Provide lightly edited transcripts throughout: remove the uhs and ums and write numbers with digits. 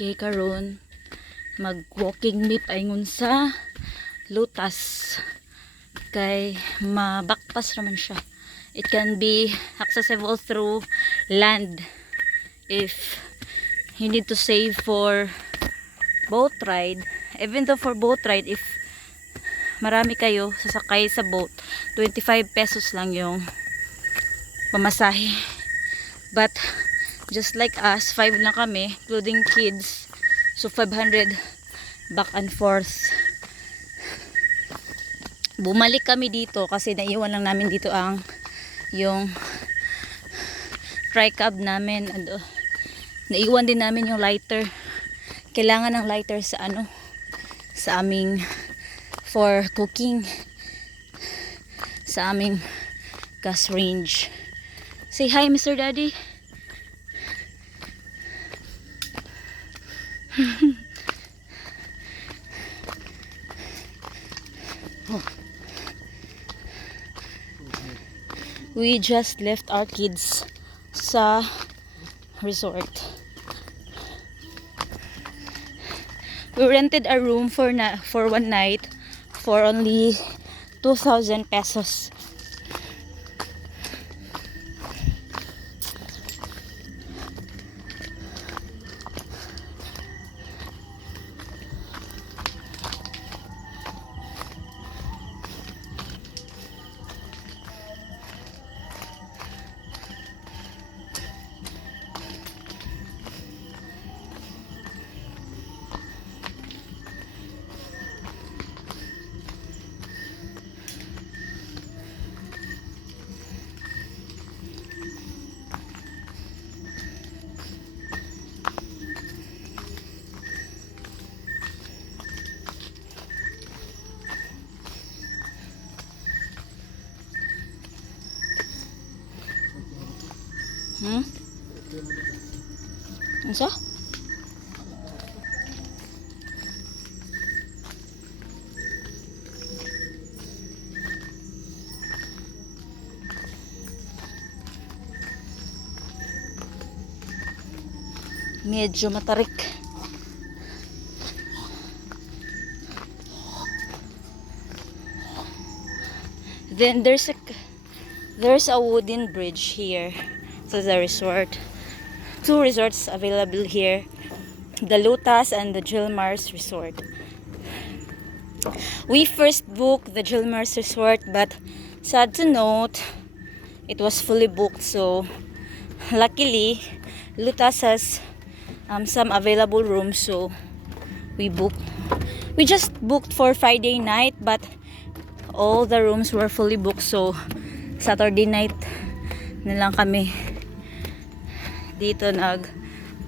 kay karon mag walking meet ingon sa Lutas kay mabakpas naman siya. It can be accessible through land if you need to save for boat ride. Even though for boat ride, if marami kayo sasakay sa boat, 25 pesos lang yung pamasahe. But just like us, 5 lang kami including kids, so 500 back and forth. Bumalik kami dito kasi naiwan lang namin dito ang yung tricab namin. Naiwan din namin yung lighter. Kailangan ng lighter sa sa aming for cooking sa aming gas range. Say hi, Mr. Daddy. We just left our kids sa resort. We rented a room for one night for only 2,000 pesos. Ano? Medyo matarik. Then there's a wooden bridge here to the resort. Two resorts available here, the Lutas and the Gilmar's Resort. We first booked the Gilmar's Resort, but sad to note, it was fully booked. So luckily, Lutas has some available rooms, so we just booked for Friday night, but all the rooms were fully booked. So Saturday night na lang kami dito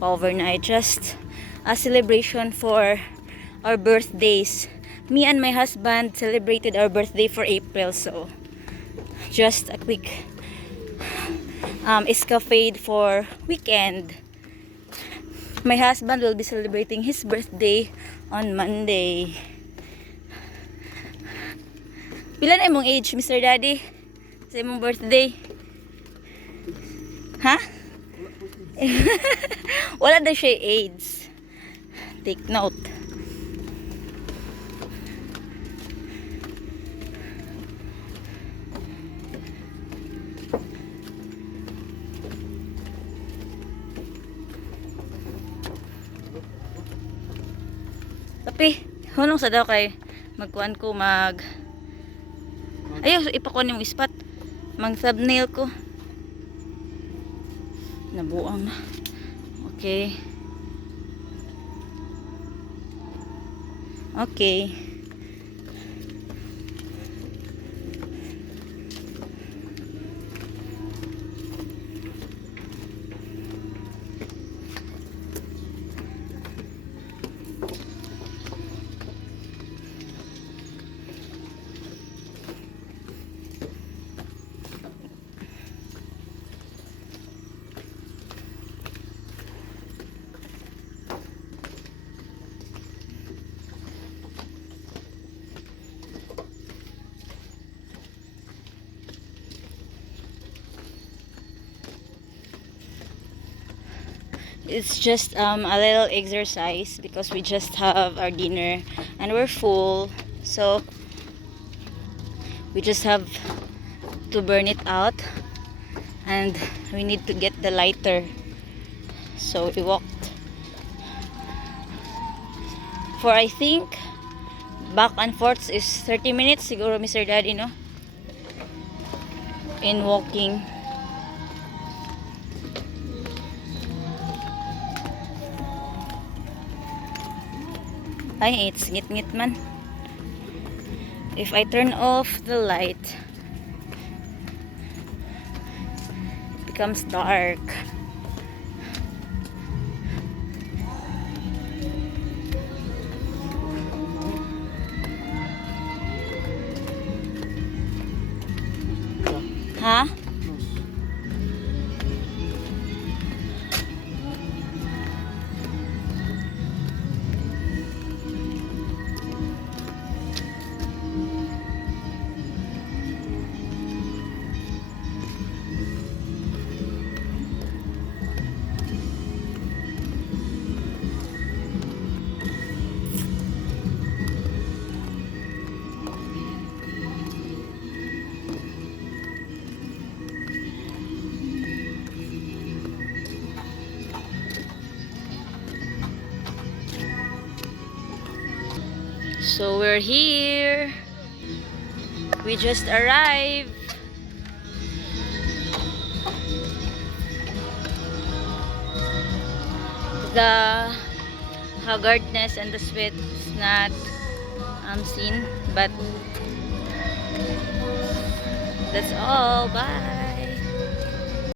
overnight, just a celebration for our birthdays. Me and my husband celebrated our birthday for April, so just a quick escapade for weekend. My husband will be celebrating his birthday on Monday. Pila na imong age, Mr. Daddy? Sa imong birthday? Ha? Wala na siya AIDS. Take note. Tapi, hunong sa daw kay magkuan ko ayaw, ipakuan yung spot. Mag thumbnail ko. Nabuang na. Okay. Okay. It's just a little exercise because we just have our dinner and we're full. So we just have to burn it out, and we need to get the lighter. So we walked for, I think, back and forth is 30 minutes siguro, Mr. Daddy, no? In walking. Ay, it's ngit-ngit man. If I turn off the light, it becomes dark. Ha? So we're here. We just arrived. The haggardness and the sweat is not seen, but that's all. Bye.